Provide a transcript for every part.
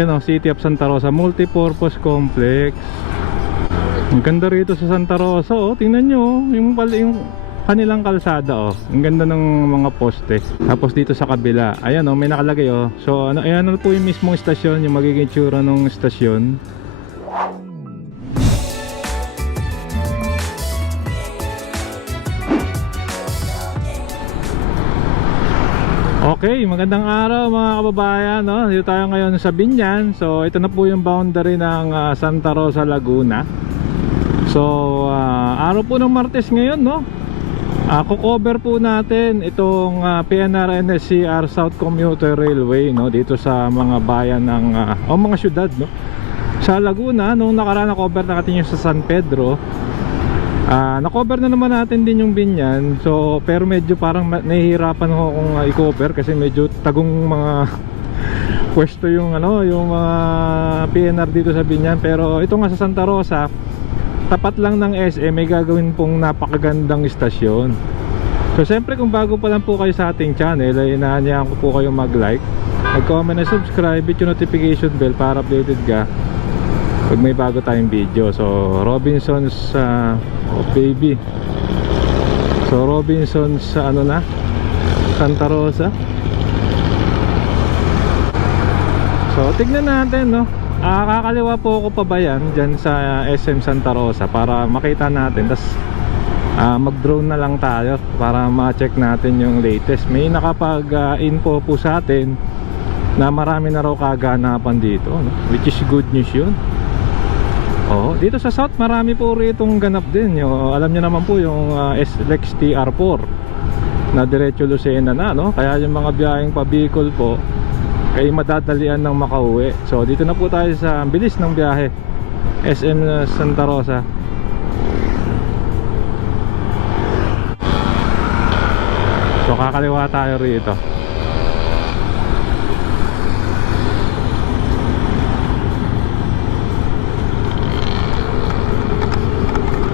Yan o, City of Santa Rosa Multipurpose Complex. Ang ganda rito sa Santa Rosa, oh. Tingnan nyo, oh. Yung kanilang kalsada, oh. Ang ganda ng mga poste. Tapos dito sa kabila, ayan, oh, may nakalagay, oh. So ano, ayan, ano po yung mismong istasyon, yung magiging tsura ng istasyon. Okay, magandang araw mga kababayan, no? Dito tayo ngayon sa Binyan. So ito na po yung boundary ng Santa Rosa, Laguna. So araw po ng Martes ngayon, no? Ko-cover po natin itong PNR NSCR South Commuter Railway, no? Dito sa mga bayan ng mga syudad, no? Sa Laguna, nung nakaraan na-cover natin yung sa San Pedro. Na-cover na naman natin din yung Binyan. So pero medyo parang nahihirapan ako kung i-cover kasi medyo tagong mga pwesto yung yung mga PNR dito sa Binyan. Pero ito nga sa Santa Rosa, tapat lang ng SM, may gagawin pong napakagandang istasyon. So siyempre kung bago pa lang po kayo sa ating channel, ay inaanyahan ko po kayo mag-like, mag-comment na subscribe, hit yung notification bell para updated ka pag may bago tayong video. So Robinson's oh baby, so Robinson's Santa Rosa. So tignan natin, no? Kakaliwa po ako pa ba yan dyan sa SM Santa Rosa para makita natin. Tas mag-drone na lang tayo para ma-check natin yung latest. May nakapag-info po sa atin na marami na raw kaganapan dito, no? Which is good news yun. Oh, dito sa South marami po ritong ganap din. Alam niyo naman po yung SLEX TR4 na diretso Lucena na, no? Kaya yung mga biyaheng pa Bicol po ay madadalian ng makauwi. So dito na po tayo sa bilis ng biyahe, SM Santa Rosa. So kakaliwa tayo rito.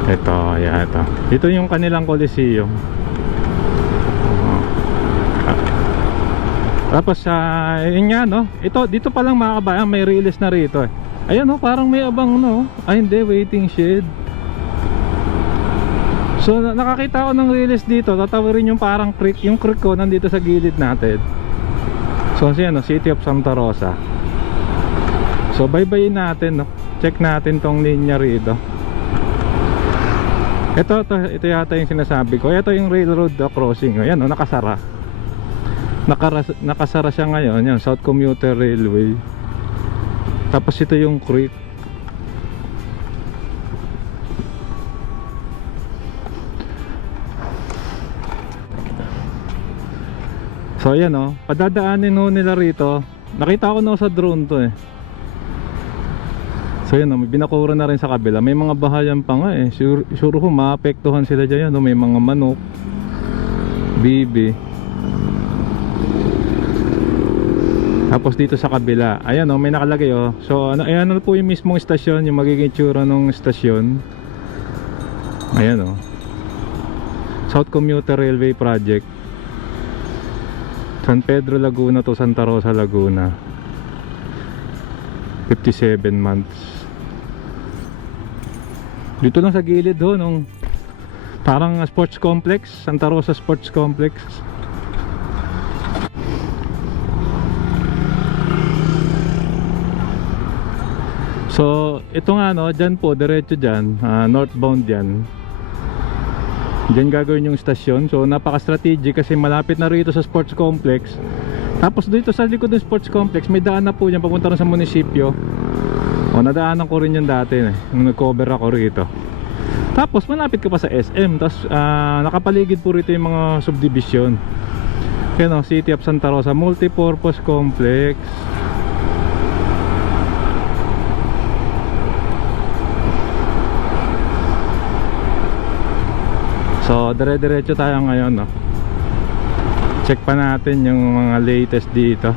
Ito, ayan, ito. Ito yung kanilang Coliseum. Tapos yun nga, no? Ito, dito pa lang mga kabayan, may release na rito, eh. Ayan, no? Parang may abang, no? Ay hindi, waiting shed. So nakakita ko ng release dito. Tatawirin yung parang creek. Yung creek ko nandito sa gilid natin. So siya, no? City of Santa Rosa. So bye-bye natin, no? Check natin tong linya rito. Ito yata yung sinasabi ko. Ito yung railroad crossing. Ayan, oh, nakasara. Nakasara siya ngayon. Yan, South Commuter Railway. Tapos ito yung creek. So ayan, oh, padadaanin ho nila rito. Nakita ko na sa drone to, eh. So yun, may binakura na rin sa kabila. May mga bahayan pa nga, eh. Sure ko maapektuhan sila dyan, no? May mga manok, bibi. Tapos dito sa kabila, ayan, oh, may nakalagay, oh. So ayan, po yung mismong istasyon, yung magiging tsura ng istasyon. Ayan, oh, South Commuter Railway Project, San Pedro Laguna to Santa Rosa Laguna. 57 months. Dito lang sa gilid ho nung parang sports complex, Santa Rosa Sports Complex. So ito nga, no, dyan po, diretso dyan, northbound dyan. Dyan gagawin yung stasyon. So napaka-strategic kasi malapit na rito sa sports complex. Tapos dito sa likod ng sports complex may daan na po yan papunta rin sa munisipyo. O, nadaanan ko rin yan dati, nung nag-cover ako rito. Tapos malapit ka pa sa SM. Tapos nakapaligid po rito yung mga subdivision. Yan, o, City of Santa Rosa Multipurpose Complex. So dire-diretso tayo ngayon, no? Check pa natin yung mga latest dito.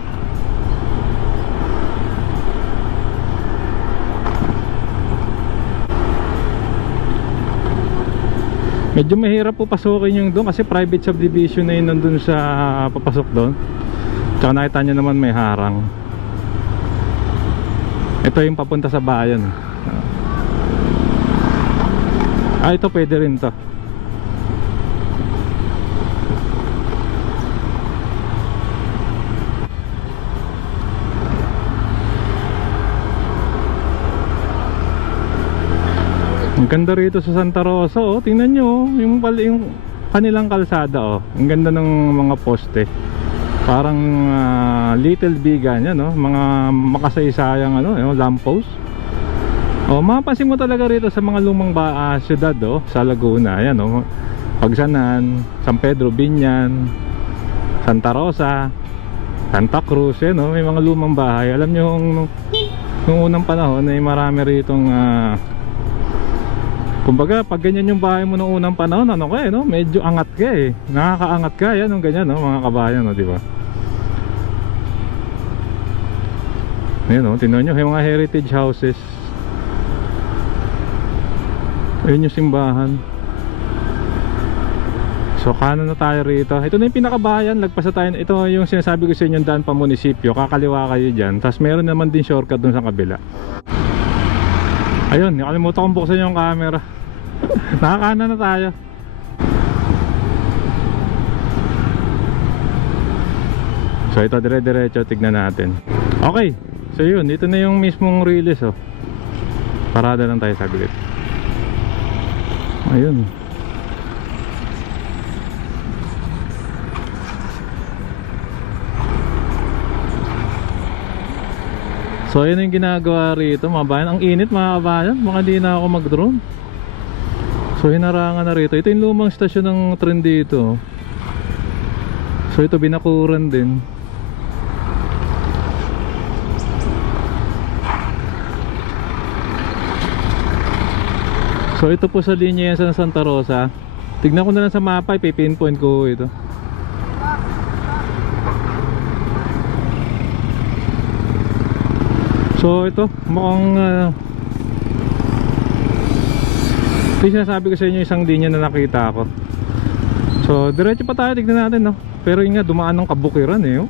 Medyo mahirap po pasukin yung doon kasi private subdivision na yun nandun sa papasok doon. Tsaka nakita nyo naman may harang. Ito yung papunta sa bayan. Ito pwede rin to. Ang ganda rito sa Santa Rosa, oh. Tingnan nyo, yung kanilang kalsada, oh. Ang ganda ng mga poste. Parang Little Bigan yan, no? Mga makasaysayang lamppost. Oh, mapapansin mo talaga rito sa mga lumang syudad, oh, sa Laguna, ayan, oh. Pagsanan, San Pedro, Binyan, Santa Rosa, Santa Cruz, yan, oh. May mga lumang bahay. Alam nyo, nung unang panahon ay marami ritong kumbaga, pag ganyan yung bahay mo noong unang panahon, no? Medyo angat ka eh. Nakakaangat ka, yan yung ganyan, no? Mga kabayan, no? Diba? Ayan, no? Tingnan nyo, yung mga heritage houses. Ayun yung simbahan. So, kanan na tayo rito. Ito na yung pinakabayan, lagpas na tayo. Ito yung sinasabi ko sa inyo, daan pa munisipyo. Kakaliwa kayo dyan. Tapos meron naman din shortcut dun sa kabila. Ayun, nakalimutan kong buksan yung camera. Nakakanan na tayo. So ito dire-diretso, tignan natin. Okay, so yun, ito na yung mismong release, oh. Parada lang tayo saglit. Ayun. So yun yung ginagawa rito mga bayan. Ang init mga kabayan, baka di na ako mag-drone. So hinarangan na rito. Ito yung lumang stasyon ng tren dito. So ito binakuran din. So ito po sa linya yan sa Santa Rosa. Tignan ko na lang sa mapa, ipipinpoint ko ito. So ito, mukhang ito yung sinasabi ko sa inyo, isang linya na nakita ko. So diretso pa tayo, tignan natin, no? Pero yun nga, dumaan ng kabukiran eh, oh.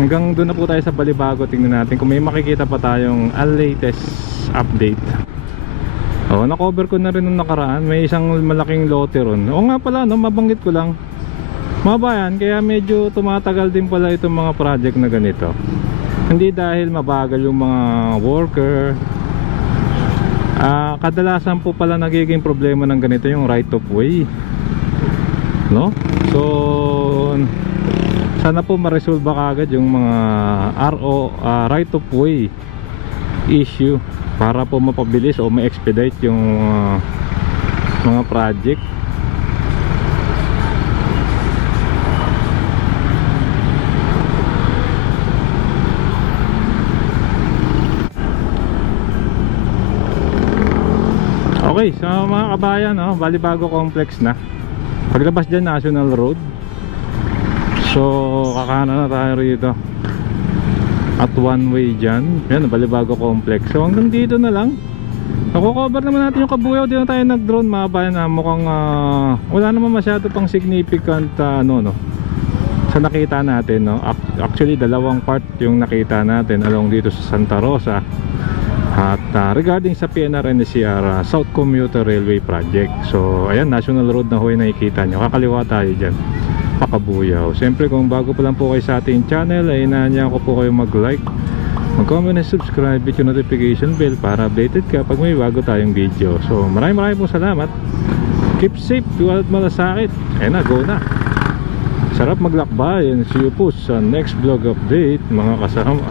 Hanggang doon na po tayo sa Balibago, tignan natin kung may makikita pa tayong latest update. Oh, na-cover ko na rin nung nakaraan, may isang malaking lote ron. Oo nga pala, no? Mabanggit ko lang. Mga bayan, kaya medyo tumatagal din pala itong mga project na ganito. Hindi dahil mabagal yung mga worker. Kadalasan po pala nagiging problema ng ganito yung right of way, no? So sana po ma-resolve kagad yung mga right of way issue para po mapabilis o ma-expedite yung mga project. Okay, so mga kabayan, no, Balibago Complex na. Paglabas dyan, National Road. So, kakanan na tayo rito. At one way dyan. Yan, Balibago Complex. So, hanggang dito na lang. Nakukover naman natin yung Kabuyaw. Di na tayo nag-drone, mga kabayan, na mukhang wala naman masyado pang significant no, sa nakita natin, no. Actually, dalawang part yung nakita natin along dito sa Santa Rosa. At regarding sa PNR NCR South Commuter Railway Project. So ayan, National Road na ho yung nakikita nyo. Kakaliwa tayo dyan, Pakabuyaw. Siyempre kung bago pa lang po kayo sa ating channel, ay inaanyahan ko po kayo mag-like, mag-comment and subscribe with yung notification bell para updated ka pag may bago tayong video. So maraming po salamat. Keep safe, tuwalad malasakit. Ayan na, go na. Sarap maglakbay, and see you po sa next vlog update mga kasama.